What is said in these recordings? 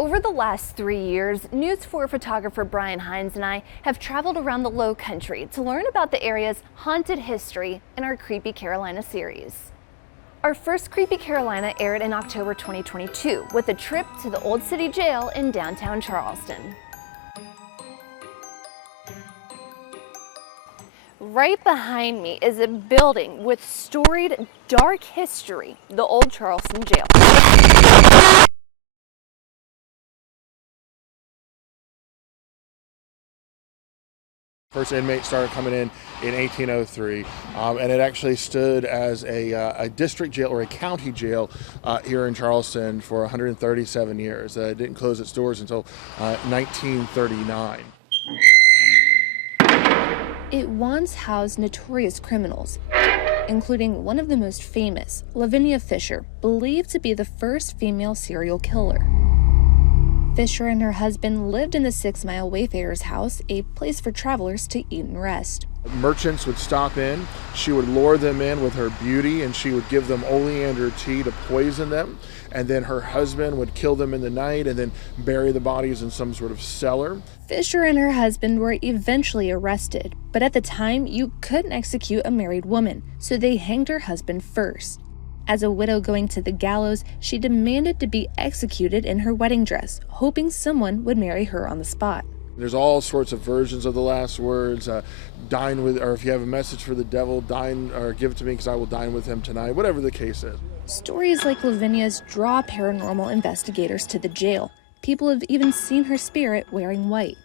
Over the last 3 years, News 4 photographer Brian Hines and I have traveled around the Low Country to learn about the area's haunted history in our Creepy Carolina series. Our first Creepy Carolina aired in October 2022 with a trip to the Old City Jail in downtown Charleston. Right behind me is a building with storied, dark history, the Old Charleston Jail. First inmate started coming in 1803, and it actually stood as a district jail or a county jail here in Charleston for 137 years. It didn't close its doors until 1939. It once housed notorious criminals, including one of the most famous, Lavinia Fisher, believed to be the first female serial killer. Fisher and her husband lived in the 6 Mile Wayfarer's house, a place for travelers to eat and rest. Merchants would stop in, she would lure them in with her beauty, and she would give them oleander tea to poison them, and then her husband would kill them in the night and then bury the bodies in some sort of cellar. Fisher and her husband were eventually arrested, but at the time you couldn't execute a married woman, so they hanged her husband first. As a widow going to the gallows, she demanded to be executed in her wedding dress, hoping someone would marry her on the spot. There's all sorts of versions of the last words, dine with, or if you have a message for the devil, dine or give it to me because I will dine with him tonight, whatever the case is. Stories like Lavinia's draw paranormal investigators to the jail. People have even seen her spirit wearing white.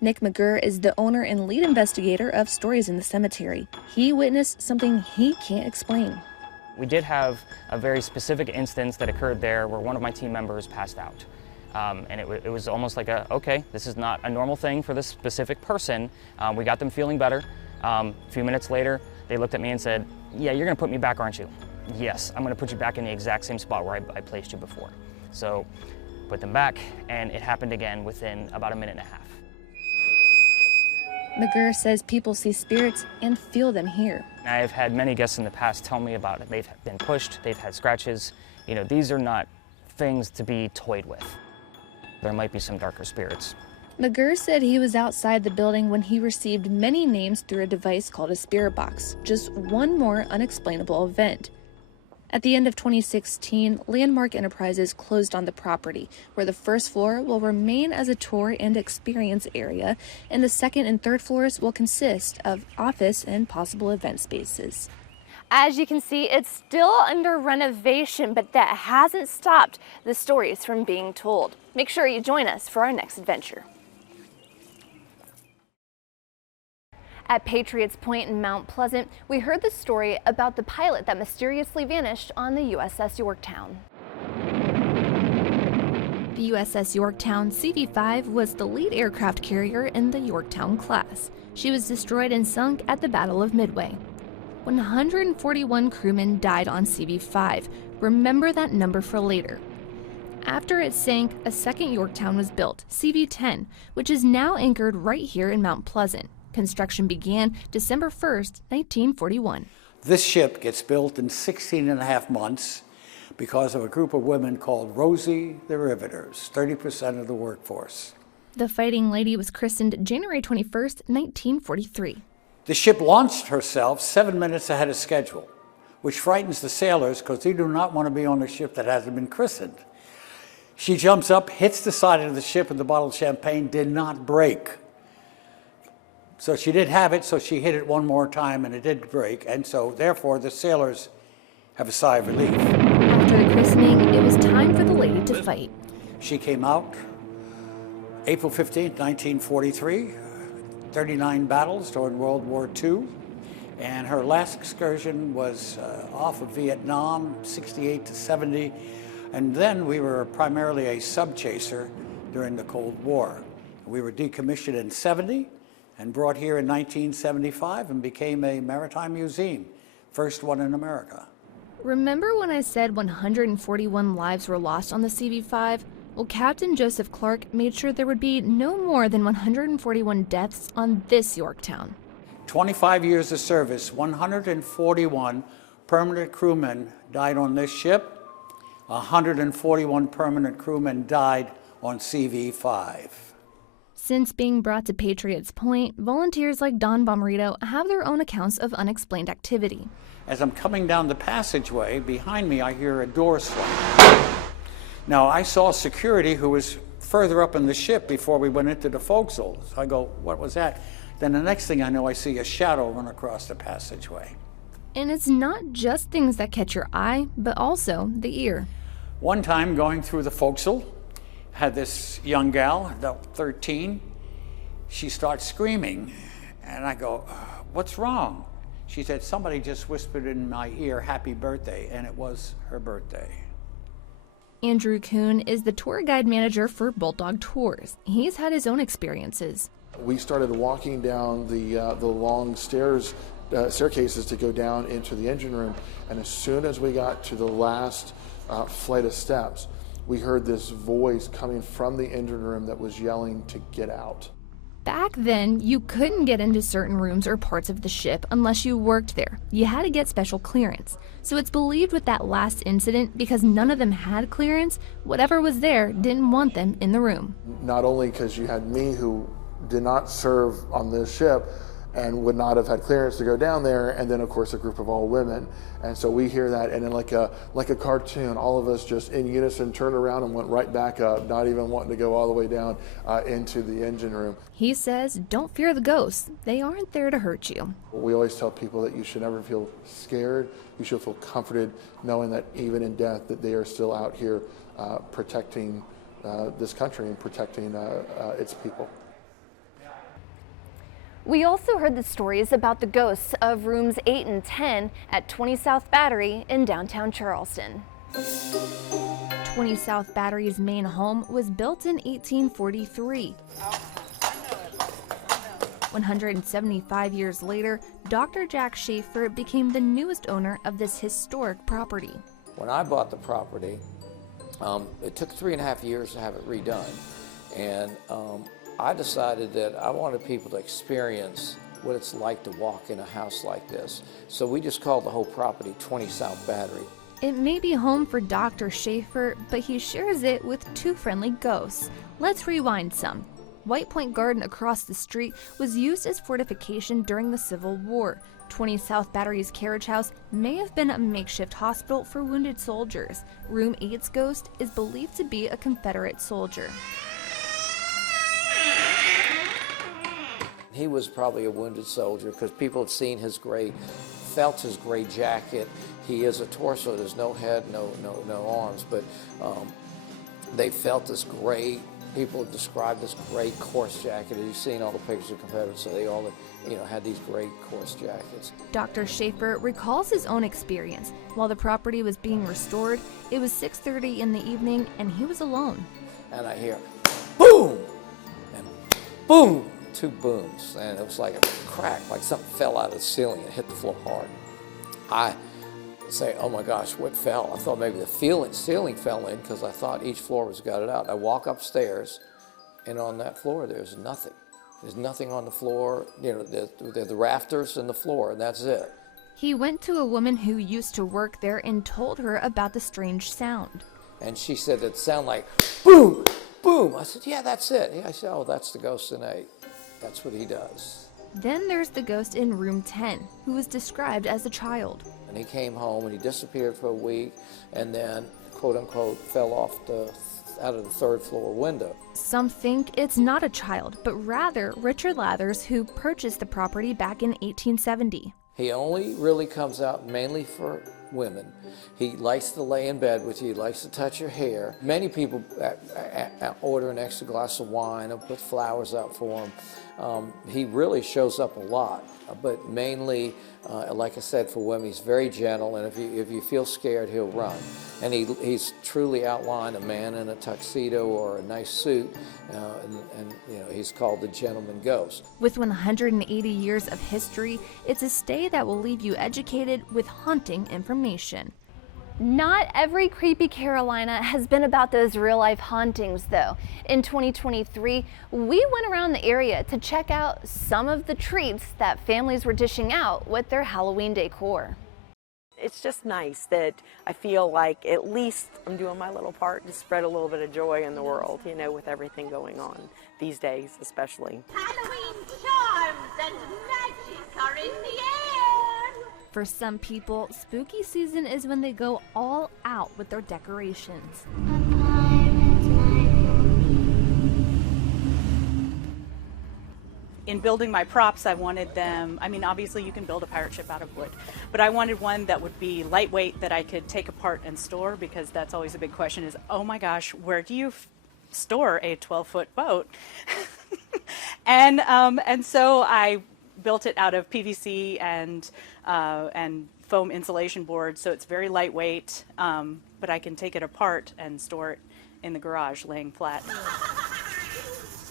Nick McGurr is the owner and lead investigator of Stories in the Cemetery. He witnessed something he can't explain. We did have a very specific instance that occurred there where one of my team members passed out. And it was almost like okay, this is not a normal thing for this specific person. We got them feeling better. A few minutes later, they looked at me and said, "Yeah, you're gonna put me back, aren't you?" "Yes, I'm gonna put you back in the exact same spot where I placed you before." So, put them back, and it happened again within about a minute and a half. McGurr says people see spirits and feel them here. I've had many guests in the past tell me about it. They've been pushed, they've had scratches. You know, these are not things to be toyed with. There might be some darker spirits. McGurr said he was outside the building when he received many names through a device called a spirit box, just one more unexplainable event. At the end of 2016, Landmark Enterprises closed on the property, where the first floor will remain as a tour and experience area, and the second and third floors will consist of office and possible event spaces. As you can see, it's still under renovation, but that hasn't stopped the stories from being told. Make sure you join us for our next adventure. At Patriots Point in Mount Pleasant, we heard the story about the pilot that mysteriously vanished on the USS Yorktown. The USS Yorktown CV-5 was the lead aircraft carrier in the Yorktown class. She was destroyed and sunk at the Battle of Midway. 141 crewmen died on CV-5. Remember that number for later. After it sank, a second Yorktown was built, CV-10, which is now anchored right here in Mount Pleasant. Construction began December 1st, 1941. This ship gets built in 16 and a half months because of a group of women called Rosie the Riveters, 30% of the workforce. The Fighting Lady was christened January 21st, 1943. The ship launched herself 7 minutes ahead of schedule, which frightens the sailors because they do not want to be on a ship that hasn't been christened. She jumps up, hits the side of the ship, and the bottle of champagne did not break. So she did have it, so she hit it one more time, and it did break, and so therefore the sailors have a sigh of relief. After the christening, it was time for the lady to fight. She came out April 15th, 1943, 39 battles during World War II, and her last excursion was off of Vietnam, 68 to 70, and then we were primarily a sub-chaser during the Cold War. We were decommissioned in 70, and brought here in 1975 and became a maritime museum, first one in America. Remember when I said 141 lives were lost on the CV-5? Well, Captain Joseph Clark made sure there would be no more than 141 deaths on this Yorktown. 25 years of service, 141 permanent crewmen died on this ship. 141 permanent crewmen died on CV5. Since being brought to Patriots Point, volunteers like Don Bomarito have their own accounts of unexplained activity. As I'm coming down the passageway, behind me I hear a door slam. Now, I saw security who was further up in the ship before we went into the forecastle. So I go, what was that? Then the next thing I know, I see a shadow run across the passageway. And it's not just things that catch your eye, but also the ear. One time going through the forecastle, had this young gal, about 13. She starts screaming, and I go, what's wrong? She said, somebody just whispered in my ear, happy birthday, and it was her birthday. Andrew Kuhn is the tour guide manager for Bulldog Tours. He's had his own experiences. We started walking down the long staircases to go down into the engine room, and as soon as we got to the last flight of steps, we heard this voice coming from the engine room that was yelling to get out. Back then, you couldn't get into certain rooms or parts of the ship unless you worked there. You had to get special clearance. So it's believed with that last incident, because none of them had clearance, whatever was there didn't want them in the room. Not only because you had me who did not serve on this ship and would not have had clearance to go down there, and then of course a group of all women. And so we hear that, and then like a cartoon, all of us just in unison turned around and went right back up, not even wanting to go all the way down into the engine room. He says, don't fear the ghosts. They aren't there to hurt you. We always tell people that you should never feel scared. You should feel comforted knowing that even in death that they are still out here protecting this country and protecting its people. We also heard the stories about the ghosts of rooms 8 and 10 at 20 South Battery in downtown Charleston. 20 South Battery's main home was built in 1843. 175 years later, Dr. Jack Schaefer became the newest owner of this historic property. When I bought the property, it took 3.5 years to have it redone. And I decided that I wanted people to experience what it's like to walk in a house like this. So we just called the whole property 20 South Battery. It may be home for Dr. Schaefer, but he shares it with two friendly ghosts. Let's rewind some. White Point Garden across the street was used as fortification during the Civil War. 20 South Battery's carriage house may have been a makeshift hospital for wounded soldiers. Room 8's ghost is believed to be a Confederate soldier. He was probably a wounded soldier because people had seen his felt his gray jacket. He is a torso, there's no head, no arms, but they felt this gray, people described this gray coarse jacket. As you've seen all the pictures of Confederates, so they all had these gray coarse jackets. Dr. Schaefer recalls his own experience. While the property was being restored, it was 6:30 in the evening and he was alone. And I hear boom and boom. 2 booms, and it was like a crack, like something fell out of the ceiling and hit the floor hard. I say, oh my gosh, what fell? I thought maybe the ceiling fell in because I thought each floor was gutted out. I walk upstairs, and on that floor there's nothing. There's nothing on the floor, the rafters and the floor, and that's it. He went to a woman who used to work there and told her about the strange sound. And she said it sounded like boom, boom. I said, yeah, that's it. Yeah, I said, oh, that's the ghost in 8. That's what he does. Then there's the ghost in room 10, who was described as a child. And he came home and he disappeared for a week and then, quote unquote, fell off out of the 3rd floor window. Some think it's not a child, but rather Richard Lathers, who purchased the property back in 1870. He only really comes out mainly for women. He likes to lay in bed with you. He likes to touch your hair. Many people order an extra glass of wine or put flowers out for him. He really shows up a lot, but mainly, like I said, for women, he's very gentle, and if you feel scared, he'll run. And he's truly outlined a man in a tuxedo or a nice suit, and he's called the gentleman ghost. With 180 years of history, it's a stay that will leave you educated with haunting information. Not every Creepy Carolina has been about those real-life hauntings, though. In 2023, we went around the area to check out some of the treats that families were dishing out with their Halloween decor. It's just nice that I feel like at least I'm doing my little part to spread a little bit of joy in the world, you know, with everything going on these days especially. Halloween charms and magic are in the air. For some people, spooky season is when they go all out with their decorations. In building my props, I wanted them, I mean, obviously you can build a pirate ship out of wood, but I wanted one that would be lightweight that I could take apart and store, because that's always a big question is, oh my gosh, where do you store a 12-foot boat? And so I built it out of PVC and foam insulation board, so it's very lightweight, but I can take it apart and store it in the garage laying flat.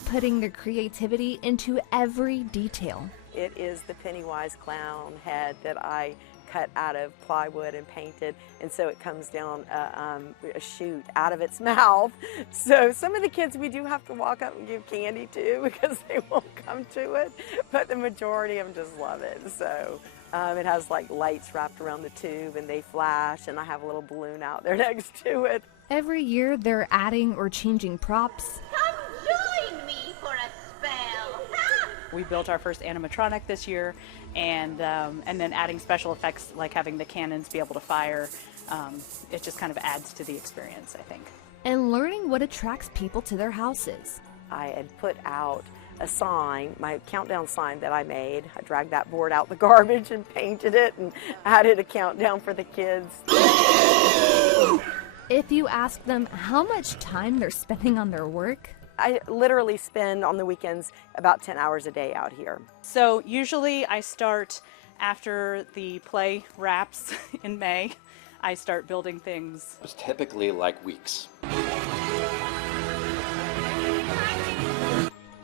Putting their creativity into every detail. It is the Pennywise clown head that I cut out of plywood and painted, and so it comes down a chute out of its mouth. So some of the kids we do have to walk up and give candy to because they won't come to it, but the majority of them just love it. So it has like lights wrapped around the tube and they flash, and I have a little balloon out there next to it. Every year they're adding or changing props. Come join me for a spell. We built our first animatronic this year, and then adding special effects like having the cannons be able to fire, it just kind of adds to the experience, I think. And learning what attracts people to their houses. I had put out a sign, my countdown sign that I made. I dragged that board out the garbage and painted it and added a countdown for the kids. If you ask them how much time they're spending on their work, I literally spend on the weekends about 10 hours a day out here. So usually I start after the play wraps in May. I start building things. It's typically like weeks.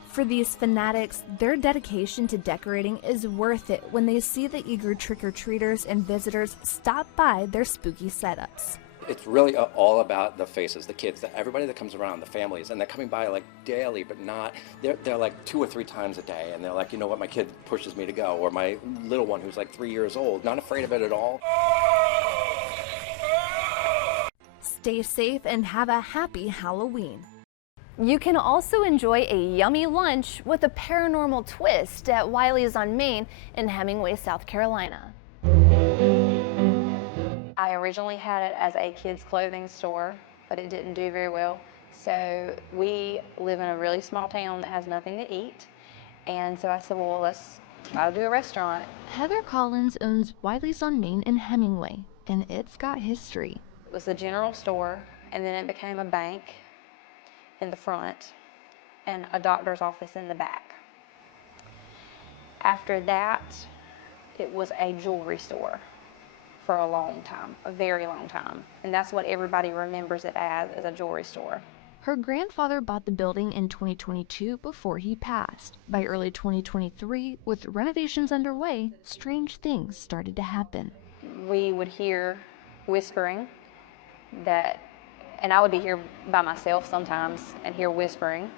For these fanatics, their dedication to decorating is worth it when they see the eager trick-or-treaters and visitors stop by their spooky setups. It's really all about the faces, the kids, everybody that comes around, the families, and they're coming by like daily, but not, they're like 2 or 3 times a day, and they're like, you know what, my kid pushes me to go, or my little one who's like 3 years old, not afraid of it at all. Stay safe and have a happy Halloween. You can also enjoy a yummy lunch with a paranormal twist at Wylie's on Main in Hemingway, South Carolina. I originally had it as a kids' clothing store, but it didn't do very well. So we live in a really small town that has nothing to eat. And so I said, well, let's try to do a restaurant. Heather Collins owns Wylie's on Main in Hemingway, and it's got history. It was a general store, and then it became a bank in the front and a doctor's office in the back. After that, it was a jewelry store for a long time, a very long time. And that's what everybody remembers it as a jewelry store. Her grandfather bought the building in 2022 before he passed. By early 2023, with renovations underway, strange things started to happen. We would hear whispering and I would be here by myself sometimes and hear whispering.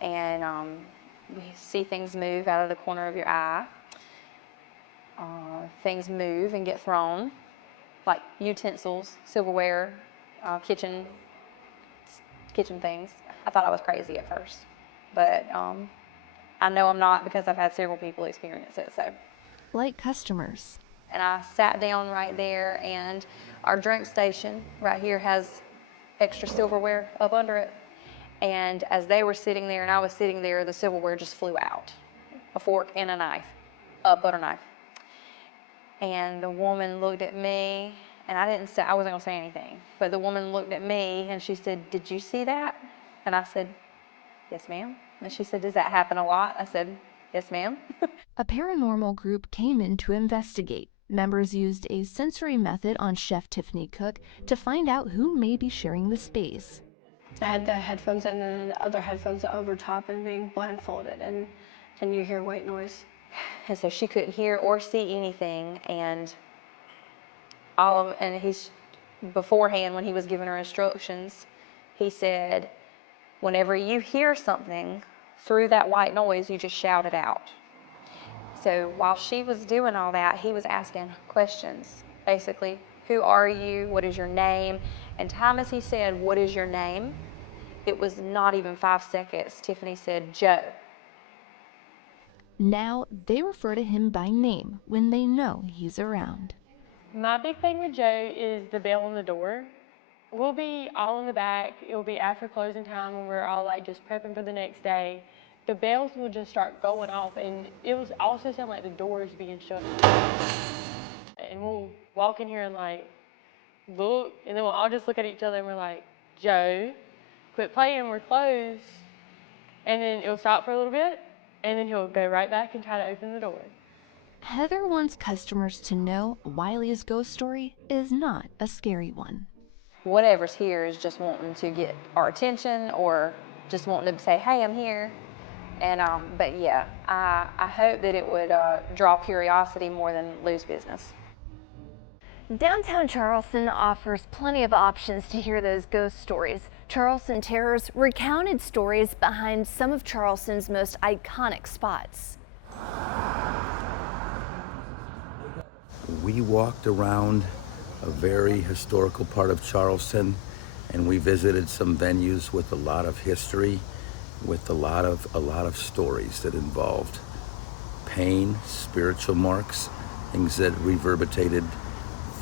And we see things move out of the corner of your eye. Things move and get thrown, like utensils, silverware, kitchen things. I thought I was crazy at first, but I know I'm not because I've had several people experience it. So, like customers. And I sat down right there, and our drink station right here has extra silverware up under it. And as they were sitting there and I was sitting there, the silverware just flew out. A fork and a knife, a butter knife. And the woman looked at me, and I wasn't gonna say anything, but the woman looked at me and she said, "Did you see that?" And I said, "Yes, ma'am." And she said, "Does that happen a lot?" I said, "Yes, ma'am." A paranormal group came in to investigate. Members used a sensory method on Chef Tiffany Cook to find out who may be sharing the space. I had the headphones and then the other headphones over top and being blindfolded, and you hear white noise. And so she couldn't hear or see anything, and he's beforehand when he was giving her instructions, he said, whenever you hear something through that white noise, you just shout it out. So while she was doing all that, he was asking questions, basically. Who are you? What is your name? And time as he said, what is your name? It was not even 5 seconds. Tiffany said, Joe. Now they refer to him by name when they know he's around. My big thing with Joe is the bell on the door. We'll be all in the back. It'll be after closing time when we're all like just prepping for the next day. The bells will just start going off, and it will also sound like the doors being shut. And we'll walk in here and like look, and then we'll all just look at each other and we're like, Joe, quit playing, we're closed. And then it'll stop for a little bit, and then he'll go right back and try to open the door. Heather wants customers to know Wylie's ghost story is not a scary one. Whatever's here is just wanting to get our attention or just wanting to say, hey, I'm here. And but yeah, I hope that it would draw curiosity more than lose business. Downtown Charleston offers plenty of options to hear those ghost stories. Charleston Terrors recounted stories behind some of Charleston's most iconic spots. We walked around a very historical part of Charleston, and we visited some venues with a lot of history, with a lot of stories that involved pain, spiritual marks, things that reverberated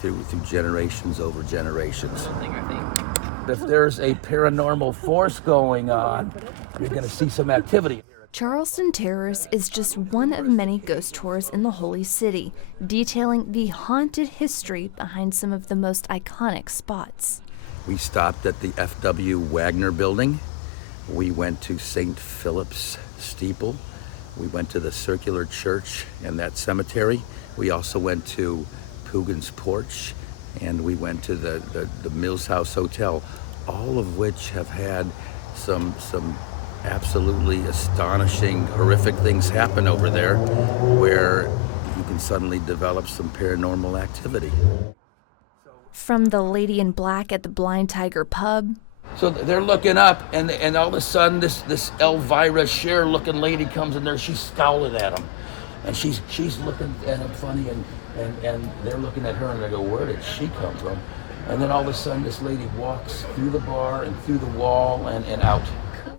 through generations over generations. If there's a paranormal force going on, you're going to see some activity. Charleston Terrors is just one of many ghost tours in the Holy City, detailing the haunted history behind some of the most iconic spots. We stopped at the F.W. Wagner building. We went to St. Philip's Steeple. We went to the Circular Church and that cemetery. We also went to Pugin's Porch, and we went to the Mills House Hotel, all of which have had some absolutely astonishing, horrific things happen over there where you can suddenly develop some paranormal activity. From the Lady in Black at the Blind Tiger pub. So they're looking up, and all of a sudden this Elvira Scher looking lady comes in there. She's scowling at them, and she's looking at them funny, and they're looking at her, and they go, where did she come from? And then all of a sudden this lady walks through the bar and through the wall and out.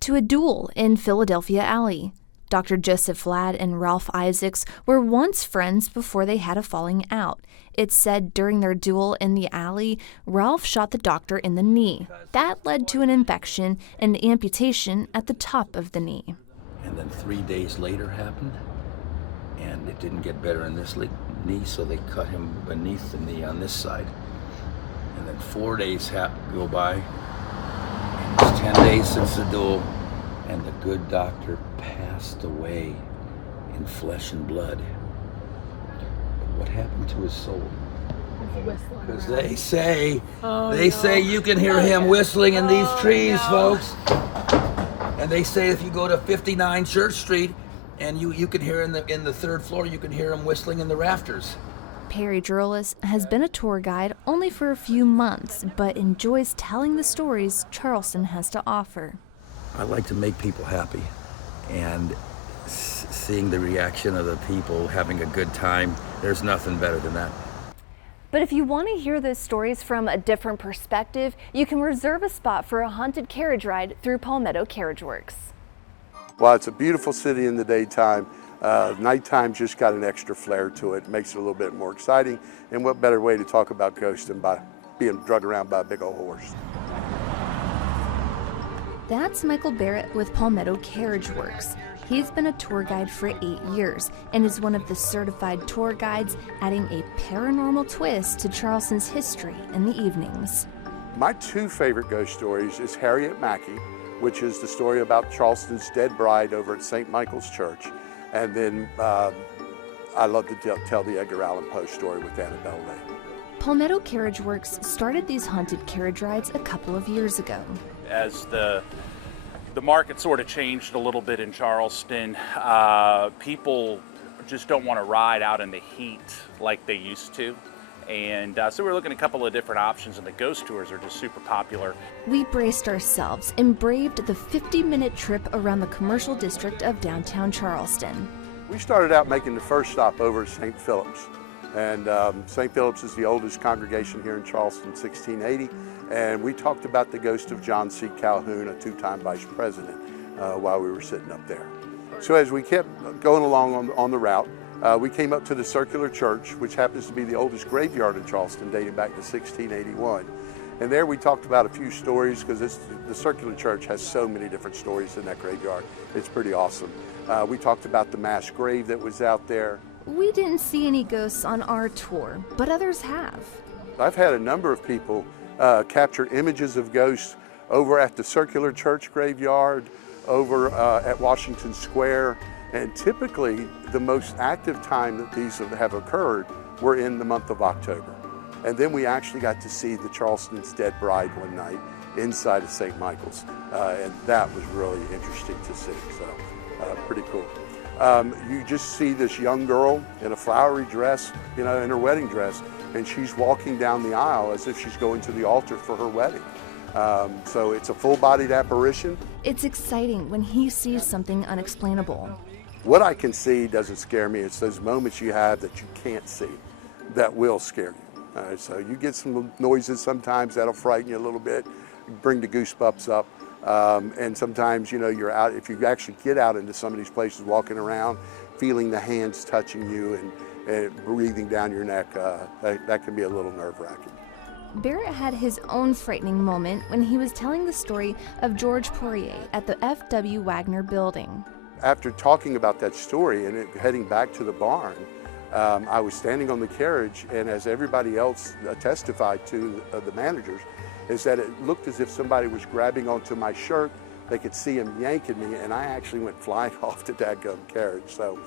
To a duel in Philadelphia Alley. Dr. Joseph Ladd and Ralph Isaacs were once friends before they had a falling out. It's said during their duel in the alley, Ralph shot the doctor in the knee. That led to an infection and amputation at the top of the knee. And then 3 days later happened, and it didn't get better in this knee, so they cut him beneath the knee on this side. And then 4 days go by. It's 10 days since the duel, and the good doctor passed away in flesh and blood. But what happened to his soul? Because they say you can hear him whistling in these trees, folks. And they say if you go to 59 Church Street, and you can hear in the third floor, you can hear him whistling in the rafters. Perry Drulis has been a tour guide only for a few months, but enjoys telling the stories Charleston has to offer. I like to make people happy, and seeing the reaction of the people having a good time, there's nothing better than that. But if you want to hear those stories from a different perspective, you can reserve a spot for a haunted carriage ride through Palmetto Carriage Works. While it's a beautiful city in the daytime, nighttime just got an extra flair to it. Makes it a little bit more exciting. And what better way to talk about ghosts than by being drug around by a big old horse. That's Michael Barrett with Palmetto Carriage Works. He's been a tour guide for 8 years and is one of the certified tour guides, adding a paranormal twist to Charleston's history in the evenings. My two favorite ghost stories is Harriet Mackey, which is the story about Charleston's dead bride over at St. Michael's Church. And then I love to tell the Edgar Allan Poe story with Annabelle Lee. Palmetto Carriage Works started these haunted carriage rides a couple of years ago. As the market sort of changed a little bit in Charleston, people just don't want to ride out in the heat like they used to. And so we're looking at a couple of different options, and the ghost tours are just super popular. We braced ourselves and braved the 50-minute trip around the commercial district of downtown Charleston. We started out making the first stop over at St. Philip's. And St. Philip's is the oldest congregation here in Charleston, 1680. And we talked about the ghost of John C. Calhoun, a two-time vice president, while we were sitting up there. So as we kept going along on the route, we came up to the circular church, which happens to be the oldest graveyard in Charleston, dating back to 1681. And there we talked about a few stories, because the circular church has so many different stories in that graveyard. It's pretty awesome. We talked about the mass grave that was out there. We didn't see any ghosts on our tour, but others have. I've had a number of people capture images of ghosts over at the circular church graveyard, over at Washington Square, and typically the most active time that these have occurred were in the month of October. And then we actually got to see the Charleston's Dead Bride one night inside of St. Michael's, and that was really interesting to see, so pretty cool. You just see this young girl in a flowery dress, in her wedding dress, and she's walking down the aisle as if she's going to the altar for her wedding. So it's a full-bodied apparition. It's exciting when he sees something unexplainable. What I can see doesn't scare me. It's those moments you have that you can't see that will scare you. So you get some noises sometimes that'll frighten you a little bit, bring the goosebumps up. And sometimes, you're out, if you actually get out into some of these places, walking around, feeling the hands touching you and breathing down your neck, that can be a little nerve-wracking. Barrett had his own frightening moment when he was telling the story of George Poirier at the F.W. Wagner building. After talking about that story and heading back to the barn, I was standing on the carriage, and as everybody else testified to, the managers, is that it looked as if somebody was grabbing onto my shirt. They could see him yanking me, and I actually went flying off the dadgum carriage. So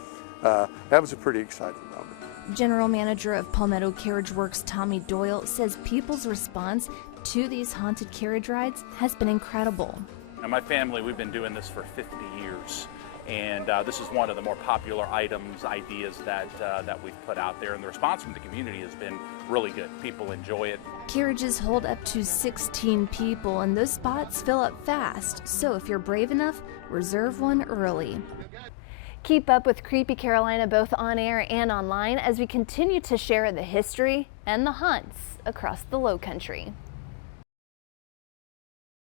that was a pretty exciting moment. General Manager of Palmetto Carriage Works, Tommy Doyle, says people's response to these haunted carriage rides has been incredible. Now, my family, we've been doing this for 50 years. And this is one of the more popular ideas that we've put out there. And the response from the community has been really good. People enjoy it. Carriages hold up to 16 people, and those spots fill up fast. So if you're brave enough, reserve one early. Keep up with Creepy Carolina both on air and online as we continue to share the history and the haunts across the Lowcountry.